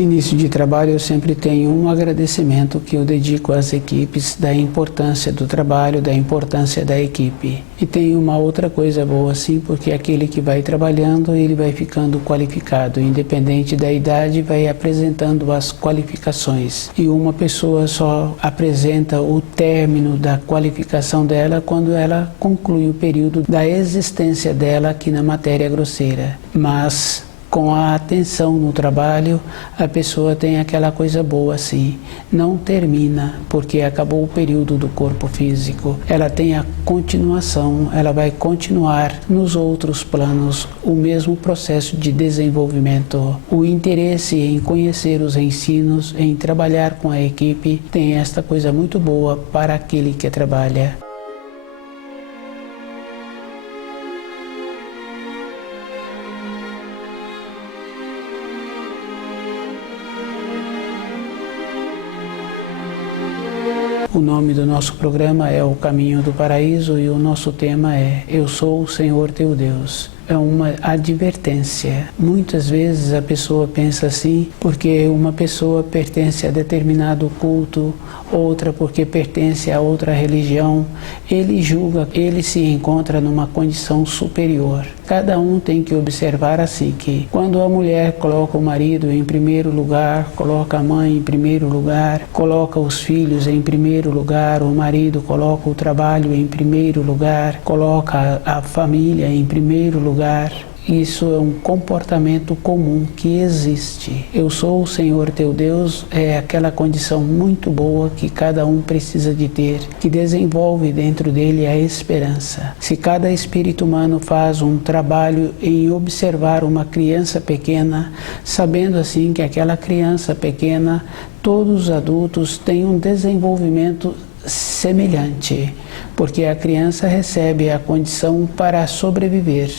Nesse início de trabalho, eu sempre tenho um agradecimento que eu dedico às equipes da importância do trabalho, da importância da equipe. E tem uma outra coisa boa, sim, porque aquele que vai trabalhando, ele vai ficando qualificado, independente da idade, vai apresentando as qualificações. E uma pessoa só apresenta o término da qualificação dela quando ela conclui o período da existência dela aqui na matéria grosseira. Mas com a atenção no trabalho, a pessoa tem aquela coisa boa assim, não termina porque acabou o período do corpo físico. Ela tem a continuação, ela vai continuar nos outros planos o mesmo processo de desenvolvimento. O interesse em conhecer os ensinos, em trabalhar com a equipe, tem esta coisa muito boa para aquele que trabalha. O nome do nosso programa é O Caminho do Paraíso e o nosso tema é Eu Sou o Senhor Teu Deus. É uma advertência. Muitas vezes a pessoa pensa assim porque uma pessoa pertence a determinado culto, outra porque pertence a outra religião. Ele julga, ele se encontra numa condição superior. Cada um tem que observar assim que quando a mulher coloca o marido em primeiro lugar, coloca a mãe em primeiro lugar, coloca os filhos em primeiro lugar, o marido coloca o trabalho em primeiro lugar, coloca a família em primeiro lugar. Isso é um comportamento comum que existe. Eu sou o Senhor teu Deus é aquela condição muito boa que cada um precisa de ter, que desenvolve dentro dele a esperança. Se cada espírito humano faz um trabalho em observar uma criança pequena, sabendo assim que aquela criança pequena, todos os adultos têm um desenvolvimento semelhante, porque a criança recebe a condição para sobreviver.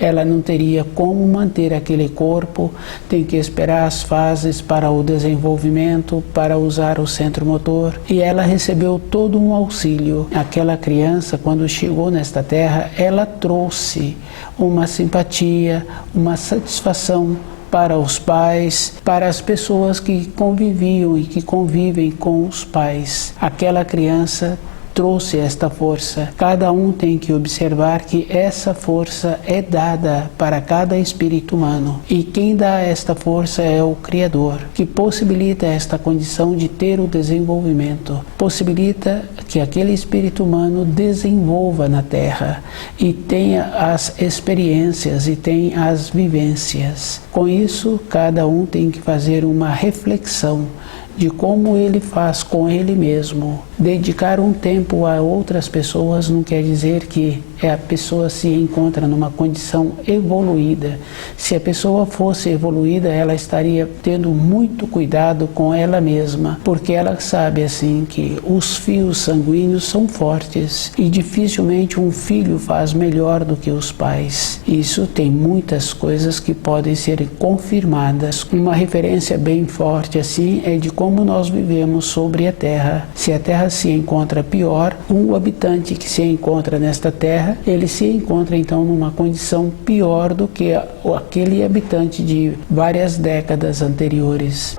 Ela não teria como manter aquele corpo, tem que esperar as fases para o desenvolvimento, para usar o centro motor. E ela recebeu todo um auxílio. Aquela criança, quando chegou nesta terra, ela trouxe uma simpatia, uma satisfação para os pais, para as pessoas que conviviam e que convivem com os pais. Aquela criança trouxe esta força. Cada um tem que observar que essa força é dada para cada espírito humano. E quem dá esta força é o Criador, que possibilita esta condição de ter o desenvolvimento. Possibilita que aquele espírito humano desenvolva na Terra e tenha as experiências e tenha as vivências. Com isso, cada um tem que fazer uma reflexão de como ele faz com ele mesmo. Dedicar um tempo a outras pessoas não quer dizer que a pessoa se encontra numa condição evoluída. Se a pessoa fosse evoluída, ela estaria tendo muito cuidado com ela mesma, porque ela sabe assim que os fios sanguíneos são fortes e dificilmente um filho faz melhor do que os pais. Isso tem muitas coisas que podem ser confirmadas. Uma referência bem forte assim é de como nós vivemos sobre a Terra. Se a Terra se encontra pior, o habitante que se encontra nesta Terra, ele se encontra então numa condição pior do que aquele habitante de várias décadas anteriores.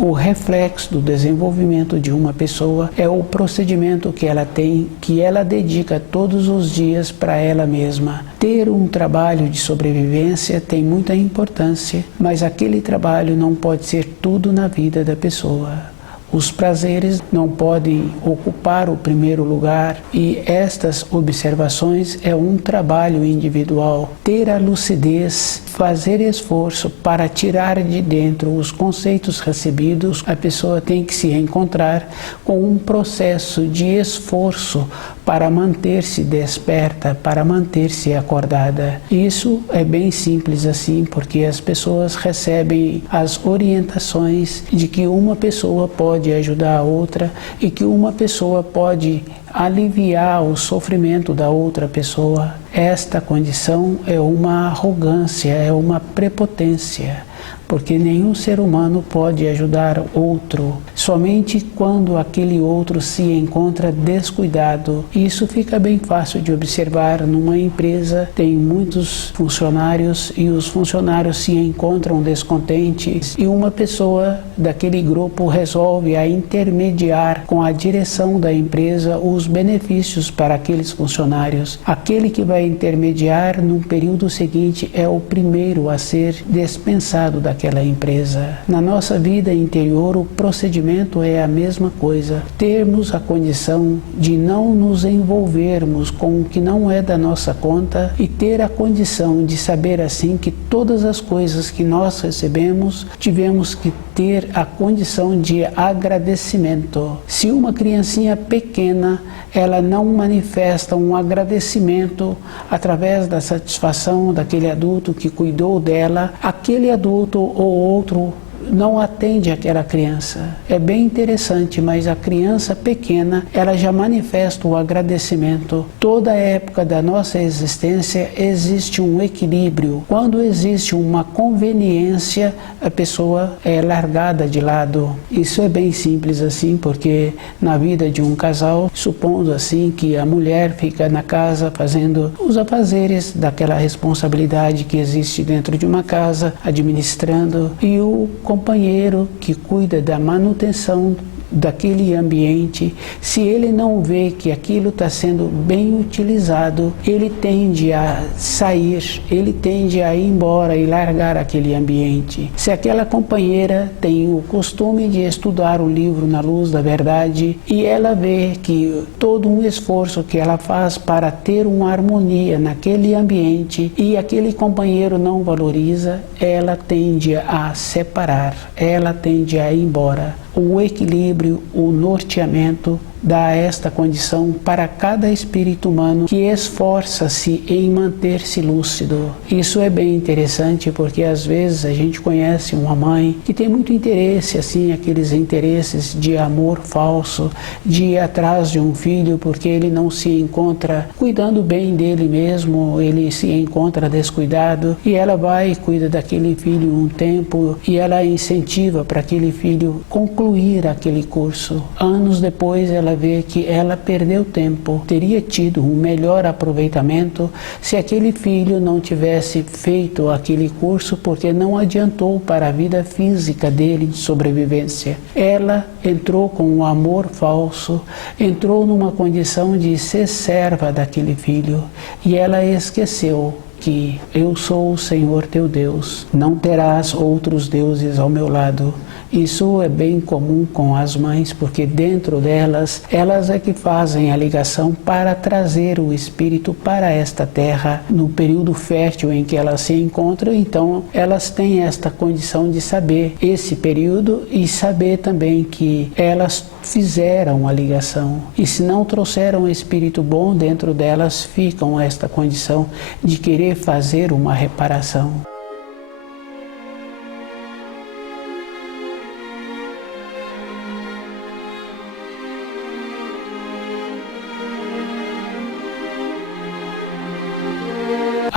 O reflexo do desenvolvimento de uma pessoa é o procedimento que ela tem, que ela dedica todos os dias para ela mesma. Ter um trabalho de sobrevivência tem muita importância, mas aquele trabalho não pode ser tudo na vida da pessoa. Os prazeres não podem ocupar o primeiro lugar e estas observações é um trabalho individual. Ter a lucidez, fazer esforço para tirar de dentro os conceitos recebidos, a pessoa tem que se encontrar com um processo de esforço para manter-se desperta, para manter-se acordada. Isso é bem simples assim, porque as pessoas recebem as orientações de que uma pessoa pode ajudar a outra e que uma pessoa pode aliviar o sofrimento da outra pessoa. Esta condição é uma arrogância, é uma prepotência. porque nenhum ser humano pode ajudar outro, somente quando aquele outro se encontra descuidado. Isso fica bem fácil de observar numa empresa, tem muitos funcionários e os funcionários se encontram descontentes e uma pessoa daquele grupo resolve a intermediar com a direção da empresa os benefícios para aqueles funcionários. Aquele que vai intermediar no período seguinte é o primeiro a ser dispensado daquela empresa. Na nossa vida interior, o procedimento é a mesma coisa. Termos a condição de não nos envolvermos com o que não é da nossa conta e ter a condição de saber assim que todas as coisas que nós recebemos tivemos que ter a condição de agradecimento. Se uma criancinha pequena ela não manifesta um agradecimento através da satisfação daquele adulto que cuidou dela, aquele adulto ou outro não atende aquela criança. É bem interessante, mas a criança pequena, ela já manifesta o agradecimento. Toda época da nossa existência existe um equilíbrio. Quando existe uma conveniência, a pessoa é largada de lado. Isso é bem simples assim, porque na vida de um casal, supondo assim que a mulher fica na casa fazendo os afazeres daquela responsabilidade que existe dentro de uma casa, administrando, e o companheiro que cuida da manutenção daquele ambiente, se ele não vê que aquilo está sendo bem utilizado, ele tende a sair, ele tende a ir embora e largar aquele ambiente. Se aquela companheira tem o costume de estudar o livro Na Luz da Verdade e ela vê que todo um esforço que ela faz para ter uma harmonia naquele ambiente e aquele companheiro não valoriza, ela tende a separar, ela tende a ir embora. O equilíbrio, o norteamento dá esta condição para cada espírito humano que esforça-se em manter-se lúcido. Isso é bem interessante porque às vezes a gente conhece uma mãe que tem muito interesse, assim, aqueles interesses de amor falso, de ir atrás de um filho porque ele não se encontra cuidando bem dele mesmo, ele se encontra descuidado e ela vai e cuida daquele filho um tempo e ela incentiva para aquele filho concluir aquele curso. Anos depois ela vê que ela perdeu tempo, teria tido um melhor aproveitamento se aquele filho não tivesse feito aquele curso porque não adiantou para a vida física dele de sobrevivência. Ela entrou com um amor falso, entrou numa condição de ser serva daquele filho e ela esqueceu que eu sou o Senhor teu Deus, não terás outros deuses ao meu lado. Isso é bem comum com as mães, porque dentro delas, elas é que fazem a ligação para trazer o espírito para esta terra no período fértil em que elas se encontram. Então, elas têm esta condição de saber esse período e saber também que elas fizeram a ligação. E se não trouxeram um espírito bom dentro delas, ficam esta condição de querer fazer uma reparação.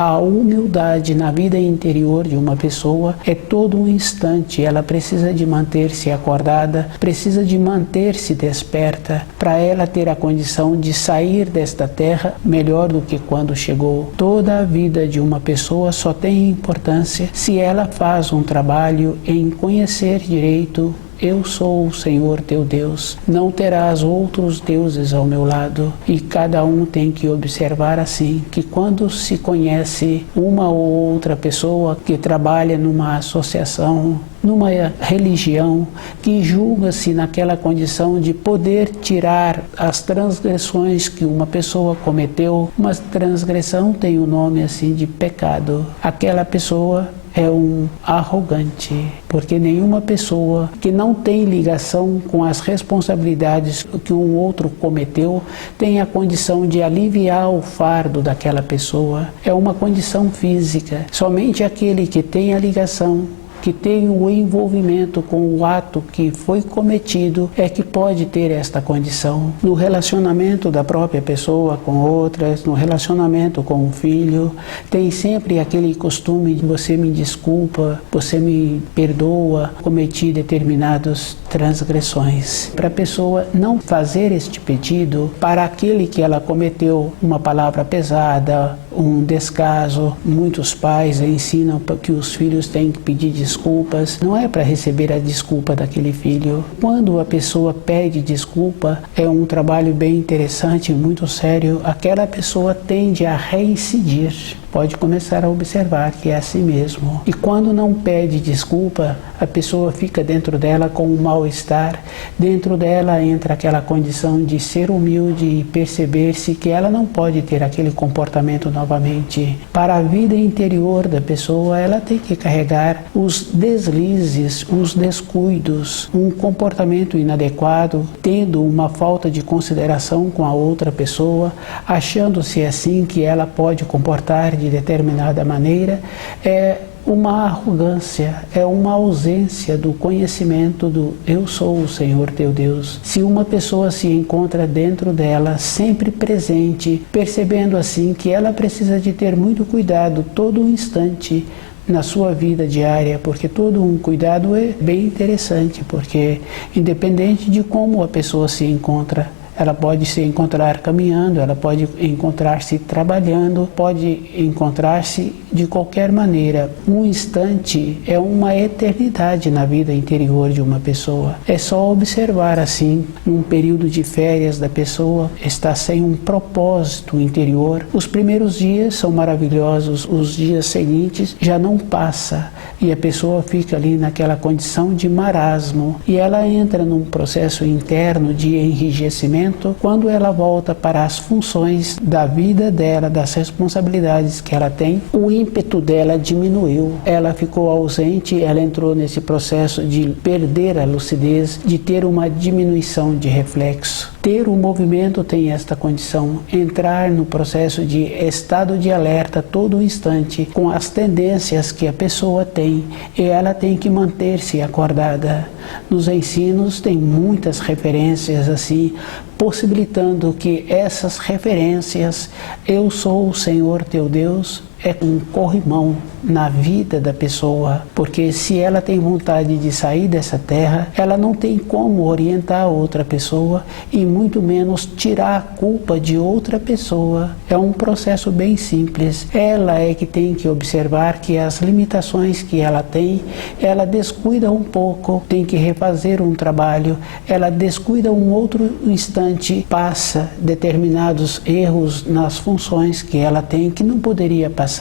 A humildade na vida interior de uma pessoa é todo um instante. Ela precisa de manter-se acordada, precisa de manter-se desperta para ela ter a condição de sair desta terra melhor do que quando chegou. Toda a vida de uma pessoa só tem importância se ela faz um trabalho em conhecer direito. Eu sou o Senhor teu Deus, não terás outros deuses ao meu lado. E cada um tem que observar assim, que quando se conhece uma ou outra pessoa que trabalha numa associação, numa religião, que julga-se naquela condição de poder tirar as transgressões que uma pessoa cometeu, uma transgressão tem o nome assim de pecado. Aquela pessoa é um arrogante, porque nenhuma pessoa que não tem ligação com as responsabilidades que um outro cometeu tem a condição de aliviar o fardo daquela pessoa. É uma condição física. Somente aquele que tem a ligação que tem o envolvimento com o ato que foi cometido é que pode ter esta condição. No relacionamento da própria pessoa com outras, no relacionamento com o filho, tem sempre aquele costume de você me desculpa, você me perdoa, cometi determinadas transgressões. Para a pessoa não fazer este pedido, para aquele que ela cometeu uma palavra pesada, um descaso, muitos pais ensinam que os filhos têm que pedir desculpas. Não é para receber a desculpa daquele filho. Quando a pessoa pede desculpa, é um trabalho bem interessante, muito sério. Aquela pessoa tende a reincidir. Pode começar a observar que é assim mesmo. E quando não pede desculpa, a pessoa fica dentro dela com um mal-estar. Dentro dela entra aquela condição de ser humilde e perceber-se que ela não pode ter aquele comportamento novamente. Para a vida interior da pessoa, ela tem que carregar os deslizes, os descuidos, um comportamento inadequado, tendo uma falta de consideração com a outra pessoa, achando-se assim que ela pode comportar de determinada maneira, é uma arrogância, é uma ausência do conhecimento do eu sou o Senhor teu Deus. Se uma pessoa se encontra dentro dela, sempre presente, percebendo assim que ela precisa de ter muito cuidado todo instante na sua vida diária, porque todo um cuidado é bem interessante, porque independente de como a pessoa se encontra, ela pode se encontrar caminhando, ela pode encontrar-se trabalhando, pode encontrar-se de qualquer maneira. Um instante é uma eternidade na vida interior de uma pessoa. É só observar assim, num período de férias da pessoa, está sem um propósito interior. Os primeiros dias são maravilhosos, os dias seguintes já não passa e a pessoa fica ali naquela condição de marasmo e ela entra num processo interno de enrijecimento. Quando ela volta para as funções da vida dela, das responsabilidades que ela tem, o ímpeto dela diminuiu, ela ficou ausente, ela entrou nesse processo de perder a lucidez, de ter uma diminuição de reflexo. Ter o movimento tem esta condição, entrar no processo de estado de alerta todo instante, com as tendências que a pessoa tem, e ela tem que manter-se acordada. Nos ensinos tem muitas referências assim, possibilitando que essas referências, eu sou o Senhor teu Deus, é um corrimão na vida da pessoa, porque se ela tem vontade de sair dessa terra, ela não tem como orientar outra pessoa e muito menos tirar a culpa de outra pessoa. É um processo bem simples. Ela é que tem que observar que as limitações que ela tem, ela descuida um pouco, tem que refazer um trabalho, ela descuida um outro instante, passa determinados erros nas funções que ela tem que não poderia passar.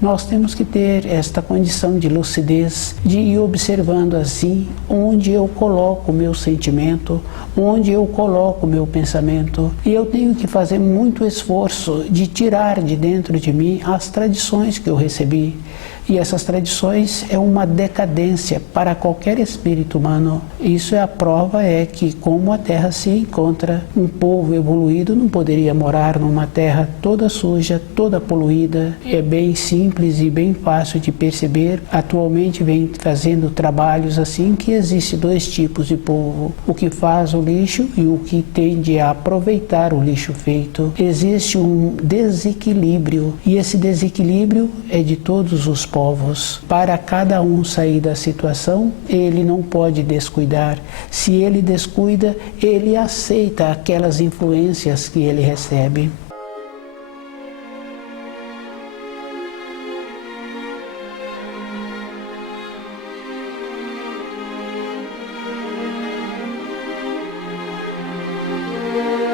Nós temos que ter esta condição de lucidez, de ir observando assim onde eu coloco o meu sentimento, onde eu coloco o meu pensamento. E eu tenho que fazer muito esforço de tirar de dentro de mim as tradições que eu recebi. E essas tradições é uma decadência para qualquer espírito humano. Isso é a prova, é que como a Terra se encontra, um povo evoluído não poderia morar numa terra toda suja, toda poluída. É bem simples e bem fácil de perceber. Atualmente vem fazendo trabalhos assim que existe dois tipos de povo. O que faz o lixo e o que tende a aproveitar o lixo feito. Existe um desequilíbrio e esse desequilíbrio é de todos os povos. Para cada um sair da situação, ele não pode descuidar. Se ele descuida, ele aceita aquelas influências que ele recebe.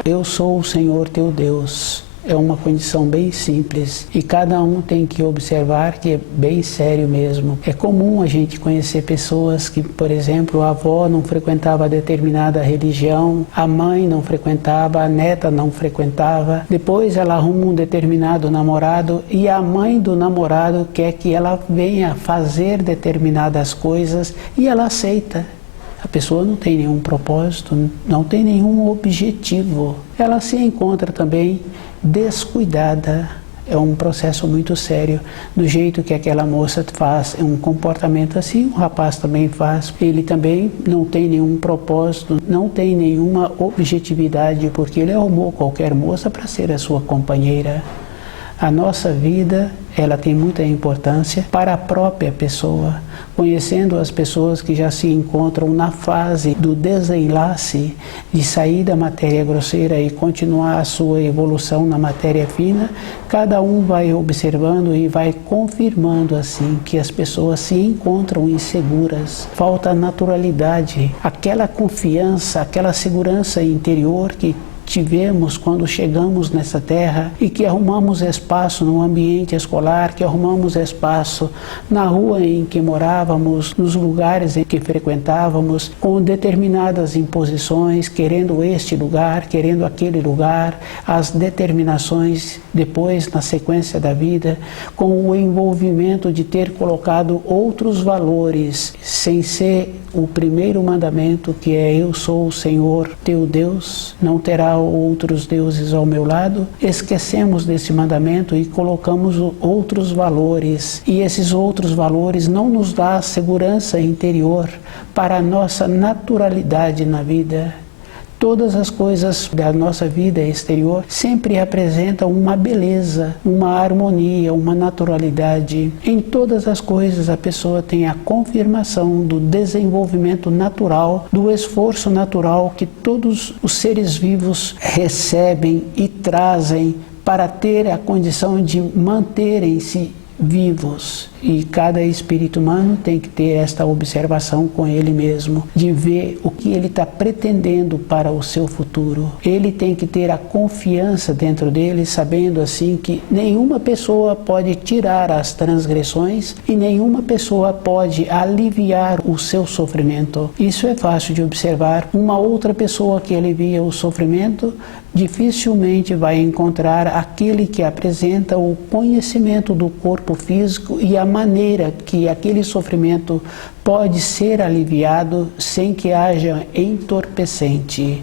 Eu sou o Senhor teu Deus. É uma condição bem simples e cada um tem que observar que é bem sério mesmo. É comum a gente conhecer pessoas que, por exemplo, a avó não frequentava determinada religião, a mãe não frequentava, a neta não frequentava. Depois ela arruma um determinado namorado e a mãe do namorado quer que ela venha fazer determinadas coisas e ela aceita. A pessoa não tem nenhum propósito, não tem nenhum objetivo. Ela se encontra também descuidada, é um processo muito sério. Do jeito que aquela moça faz um comportamento assim, o rapaz também faz. Ele também não tem nenhum propósito, não tem nenhuma objetividade, porque ele arrumou qualquer moça para ser a sua companheira. A nossa vida, ela tem muita importância para a própria pessoa. Conhecendo as pessoas que já se encontram na fase do desenlace, de sair da matéria grosseira e continuar a sua evolução na matéria fina, cada um vai observando e vai confirmando assim que as pessoas se encontram inseguras. Falta naturalidade, aquela confiança, aquela segurança interior que tivemos quando chegamos nessa terra e que arrumamos espaço no ambiente escolar, que arrumamos espaço na rua em que morávamos, nos lugares em que frequentávamos, com determinadas imposições, querendo este lugar, querendo aquele lugar, as determinações depois na sequência da vida, com o envolvimento de ter colocado outros valores, sem ser o primeiro mandamento, que é eu sou o Senhor teu Deus, não terá outros deuses ao meu lado. Esquecemos desse mandamento e colocamos outros valores, e esses outros valores não nos dão segurança interior para a nossa naturalidade na vida. Todas as coisas da nossa vida exterior sempre apresentam uma beleza, uma harmonia, uma naturalidade. Em todas as coisas a pessoa tem a confirmação do desenvolvimento natural, do esforço natural que todos os seres vivos recebem e trazem para ter a condição de manterem-se vivos. E cada espírito humano tem que ter esta observação com ele mesmo, de ver o que ele está pretendendo para o seu futuro. Ele tem que ter a confiança dentro dele, sabendo assim que nenhuma pessoa pode tirar as transgressões e nenhuma pessoa pode aliviar o seu sofrimento. Isso é fácil de observar. Uma outra pessoa que alivia o sofrimento dificilmente vai encontrar aquele que apresenta o conhecimento do corpo físico e a maneira que aquele sofrimento pode ser aliviado sem que haja entorpecente.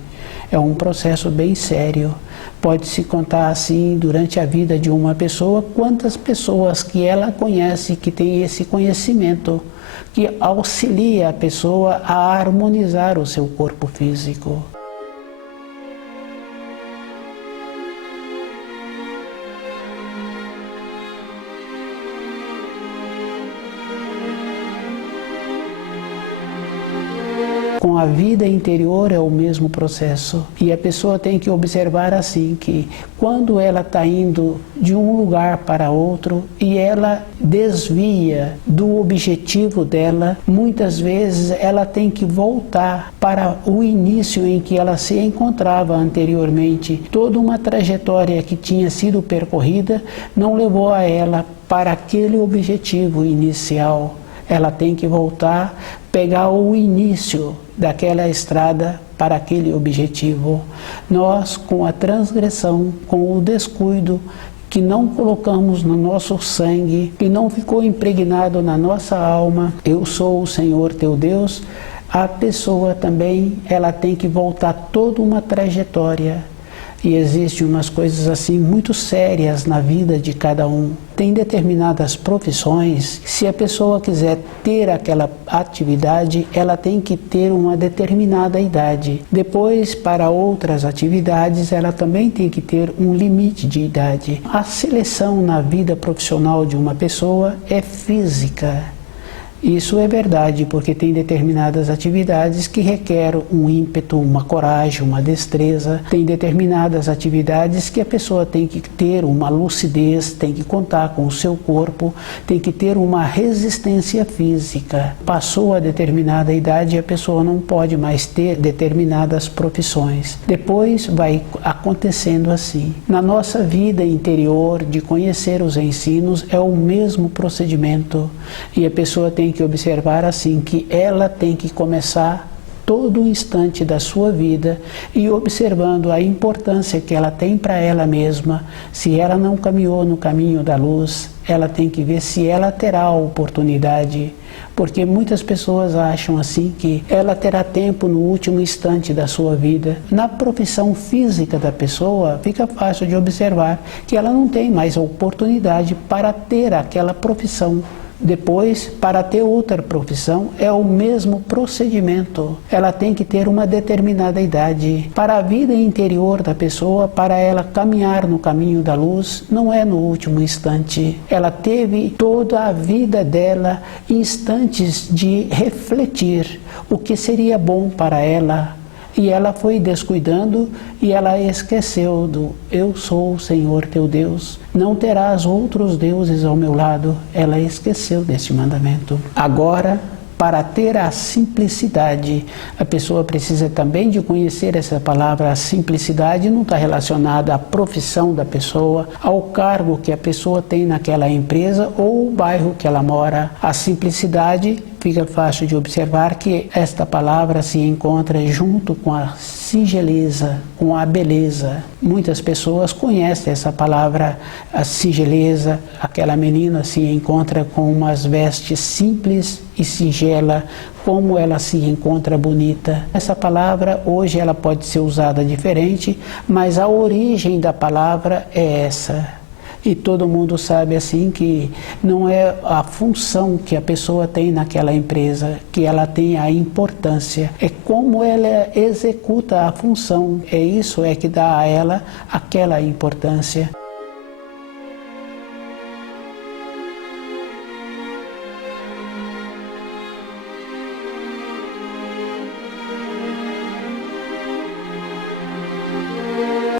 É um processo bem sério. Pode-se contar assim, durante a vida de uma pessoa, quantas pessoas que ela conhece que tem esse conhecimento, que auxilia a pessoa a harmonizar o seu corpo físico. Com a vida interior é o mesmo processo. E a pessoa tem que observar assim que quando ela está indo de um lugar para outro e ela desvia do objetivo dela, muitas vezes ela tem que voltar para o início em que ela se encontrava anteriormente. Toda uma trajetória que tinha sido percorrida não levou a ela para aquele objetivo inicial. Ela tem que voltar, pegar o início daquela estrada para aquele objetivo. Nós, com a transgressão, com o descuido que não colocamos no nosso sangue, que não ficou impregnado na nossa alma, eu sou o Senhor teu Deus, a pessoa também ela tem que voltar toda uma trajetória. E existem umas coisas assim muito sérias na vida de cada um. Tem determinadas profissões, se a pessoa quiser ter aquela atividade, ela tem que ter uma determinada idade. Depois, para outras atividades, ela também tem que ter um limite de idade. A seleção na vida profissional de uma pessoa é física. Isso é verdade, porque tem determinadas atividades que requerem um ímpeto, uma coragem, uma destreza. Tem determinadas atividades que a pessoa tem que ter uma lucidez, tem que contar com o seu corpo, tem que ter uma resistência física. Passou a determinada idade, a pessoa não pode mais ter determinadas profissões. Depois vai acontecendo assim. Na nossa vida interior, de conhecer os ensinos, é o mesmo procedimento. E a pessoa tem que observar assim que ela tem que começar todo instante da sua vida e observando a importância que ela tem para ela mesma. Se ela não caminhou no caminho da luz, ela tem que ver se ela terá a oportunidade, porque muitas pessoas acham assim que ela terá tempo no último instante da sua vida. Na profissão física da pessoa, fica fácil de observar que ela não tem mais oportunidade para ter aquela profissão. Depois, para ter outra profissão, é o mesmo procedimento. Ela tem que ter uma determinada idade. Para a vida interior da pessoa, para ela caminhar no caminho da luz, não é no último instante. Ela teve toda a vida dela instantes de refletir o que seria bom para ela. E ela foi descuidando e ela esqueceu do eu sou o Senhor teu Deus. Não terás outros deuses ao meu lado. Ela esqueceu deste mandamento. Agora, para ter a simplicidade, a pessoa precisa também de conhecer essa palavra. A simplicidade não está relacionada à profissão da pessoa, ao cargo que a pessoa tem naquela empresa ou o bairro que ela mora. A simplicidade, fica fácil de observar que esta palavra se encontra junto com a singeleza, com a beleza. Muitas pessoas conhecem essa palavra, a singeleza. Aquela menina se encontra com umas vestes simples e singela, como ela se encontra bonita. Essa palavra hoje ela pode ser usada diferente, mas a origem da palavra é essa. E todo mundo sabe assim que não é a função que a pessoa tem naquela empresa, que ela tem a importância. É como ela executa a função. É isso que dá a ela aquela importância.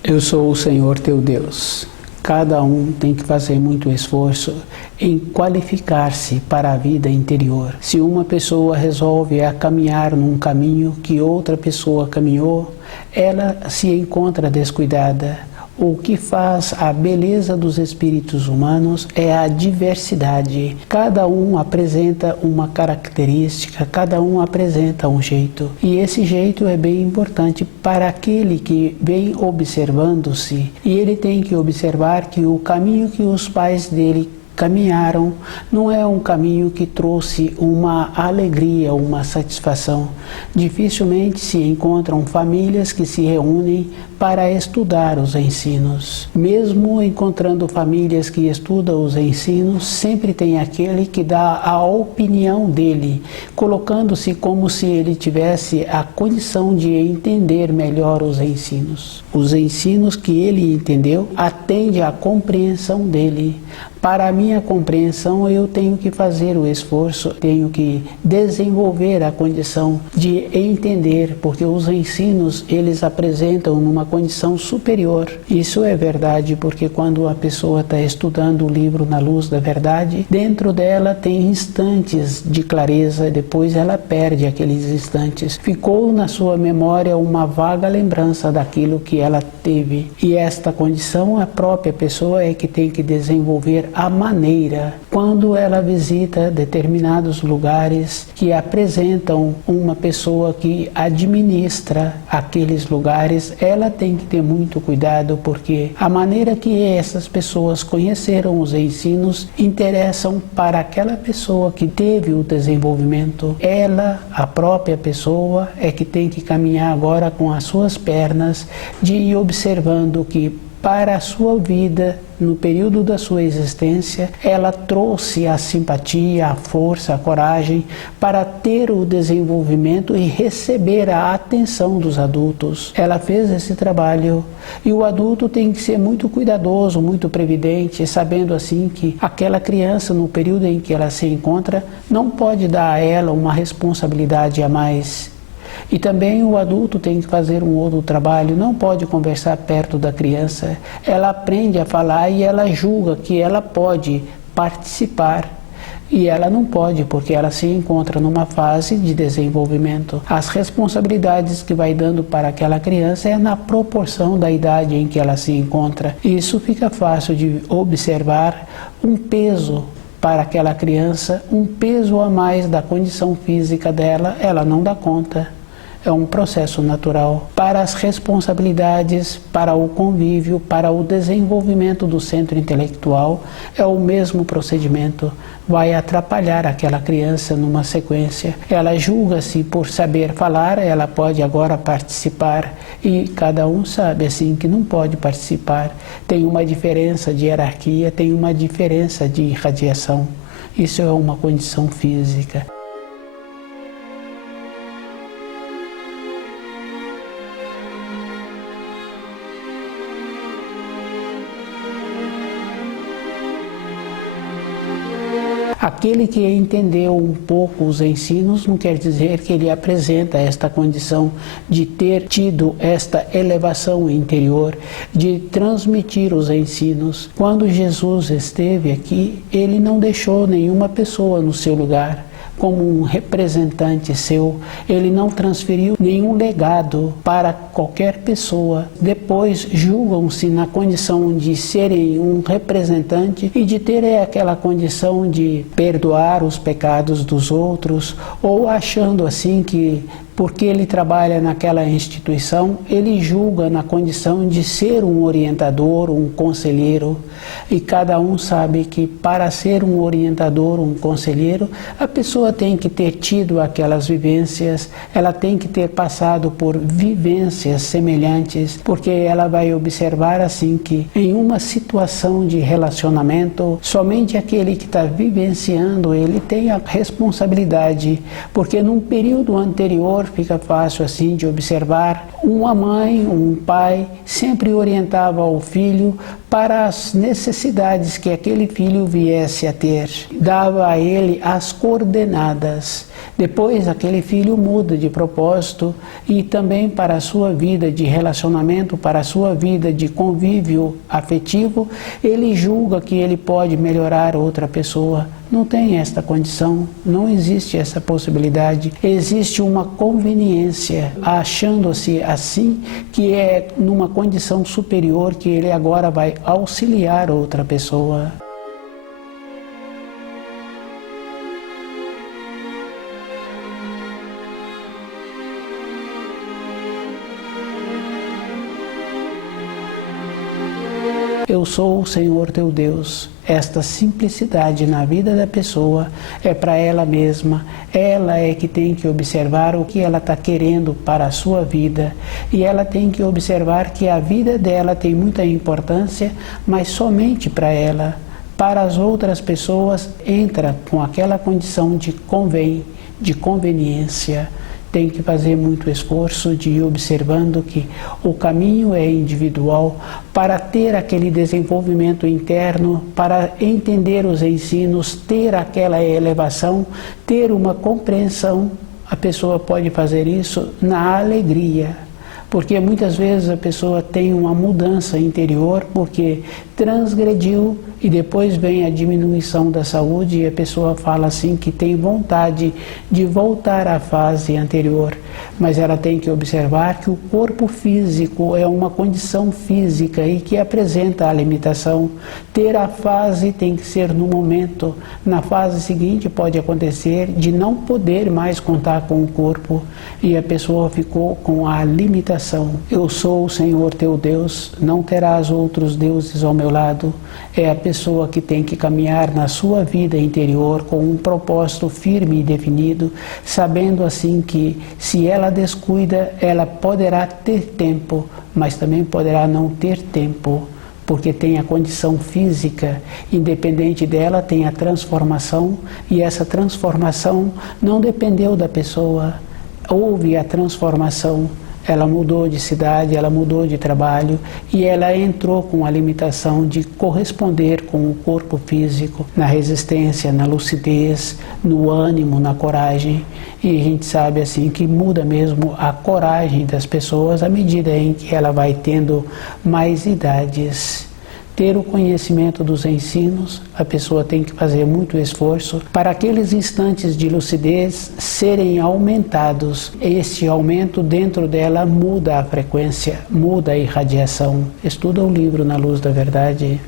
Eu sou o Senhor teu Deus. Cada um tem que fazer muito esforço em qualificar-se para a vida interior. Se uma pessoa resolve caminhar num caminho que outra pessoa caminhou, ela se encontra descuidada. O que faz a beleza dos espíritos humanos é a diversidade. Cada um apresenta uma característica, cada um apresenta um jeito. E esse jeito é bem importante para aquele que vem observando-se. E ele tem que observar que o caminho que os pais dele caminharam não é um caminho que trouxe uma alegria, uma satisfação. Dificilmente se encontram famílias que se reúnem para estudar os ensinos. Mesmo encontrando famílias que estudam os ensinos, sempre tem aquele que dá a opinião dele, colocando-se como se ele tivesse a condição de entender melhor os ensinos. Os ensinos que ele entendeu atendem à compreensão dele. Para a minha compreensão, eu tenho que fazer o esforço, tenho que desenvolver a condição de entender, porque os ensinos, eles apresentam numa condição superior. Isso é verdade, porque quando a pessoa está estudando o livro na luz da verdade, dentro dela tem instantes de clareza, depois ela perde aqueles instantes. Ficou na sua memória uma vaga lembrança daquilo que ela teve. E esta condição, a própria pessoa é que tem que desenvolver a maneira. Quando ela visita determinados lugares que apresentam uma pessoa que administra aqueles lugares, ela tem que ter muito cuidado, porque a maneira que essas pessoas conheceram os ensinos interessam para aquela pessoa que teve o desenvolvimento. Ela, a própria pessoa, é que tem que caminhar agora com as suas pernas, de ir observando que para a sua vida, no período da sua existência, ela trouxe a simpatia, a força, a coragem para ter o desenvolvimento e receber a atenção dos adultos. Ela fez esse trabalho e o adulto tem que ser muito cuidadoso, muito previdente, sabendo assim que aquela criança, no período em que ela se encontra, não pode dar a ela uma responsabilidade a mais. E também o adulto tem que fazer um outro trabalho, não pode conversar perto da criança. Ela aprende a falar e ela julga que ela pode participar. E ela não pode, porque ela se encontra numa fase de desenvolvimento. As responsabilidades que vai dando para aquela criança é na proporção da idade em que ela se encontra. Isso fica fácil de observar um peso para aquela criança, um peso a mais da condição física dela, ela não dá conta. é um processo natural. Para as responsabilidades, para o convívio, para o desenvolvimento do centro intelectual, é o mesmo procedimento. Vai atrapalhar aquela criança numa sequência. Ela julga-se por saber falar, ela pode agora participar, e cada um sabe assim que não pode participar. Tem uma diferença de hierarquia, tem uma diferença de irradiação. Isso é uma condição física. Aquele que entendeu um pouco os ensinos não quer dizer que ele apresenta esta condição de ter tido esta elevação interior, de transmitir os ensinos. Quando Jesus esteve aqui, ele não deixou nenhuma pessoa no seu lugar como um representante seu, ele não transferiu nenhum legado para qualquer pessoa. Depois julgam-se na condição de serem um representante e de terem aquela condição de perdoar os pecados dos outros, ou achando assim que porque ele trabalha naquela instituição, ele julga na condição de ser um orientador, um conselheiro. E cada um sabe que para ser um orientador, um conselheiro, a pessoa tem que ter tido aquelas vivências, ela tem que ter passado por vivências semelhantes, porque ela vai observar assim que em uma situação de relacionamento, somente aquele que está vivenciando, ele tem a responsabilidade, porque num período anterior fica fácil assim de observar, uma mãe, um pai sempre orientava o filho para as necessidades que aquele filho viesse a ter, dava a ele as coordenadas. Depois aquele filho muda de propósito e também para a sua vida de relacionamento, para a sua vida de convívio afetivo, ele julga que ele pode melhorar outra pessoa. Não tem esta condição, não existe essa possibilidade. Existe uma conveniência, achando-se assim que é numa condição superior que ele agora vai auxiliar outra pessoa. Eu sou o Senhor teu Deus. Esta simplicidade na vida da pessoa é para ela mesma. Ela é que tem que observar o que ela está querendo para a sua vida. E ela tem que observar que a vida dela tem muita importância, mas somente para ela. Para as outras pessoas, entra com aquela condição de conveniência. Tem que fazer muito esforço de ir observando que o caminho é individual para ter aquele desenvolvimento interno, para entender os ensinos, ter aquela elevação, ter uma compreensão. A pessoa pode fazer isso na alegria, porque muitas vezes a pessoa tem uma mudança interior porque transgrediu e depois vem a diminuição da saúde e a pessoa fala assim que tem vontade de voltar à fase anterior, mas ela tem que observar que o corpo físico é uma condição física e que apresenta a limitação. Ter a fase tem que ser no momento. Na fase seguinte pode acontecer de não poder mais contar com o corpo e a pessoa ficou com a limitação. Eu sou o Senhor teu Deus, não terás outros deuses ao meu lado. É a pessoa que tem que caminhar na sua vida interior com um propósito firme e definido, sabendo assim que se ela descuida, ela poderá ter tempo, mas também poderá não ter tempo, porque tem a condição física, independente dela tem a transformação, e essa transformação não dependeu da pessoa, houve a transformação. Ela mudou de cidade, ela mudou de trabalho e ela entrou com a limitação de corresponder com o corpo físico, na resistência, na lucidez, no ânimo, na coragem. E a gente sabe assim que muda mesmo a coragem das pessoas à medida em que ela vai tendo mais idades. Ter o conhecimento dos ensinos, a pessoa tem que fazer muito esforço para aqueles instantes de lucidez serem aumentados. Esse aumento dentro dela muda a frequência, muda a irradiação. Estuda o livro Na Luz da Verdade.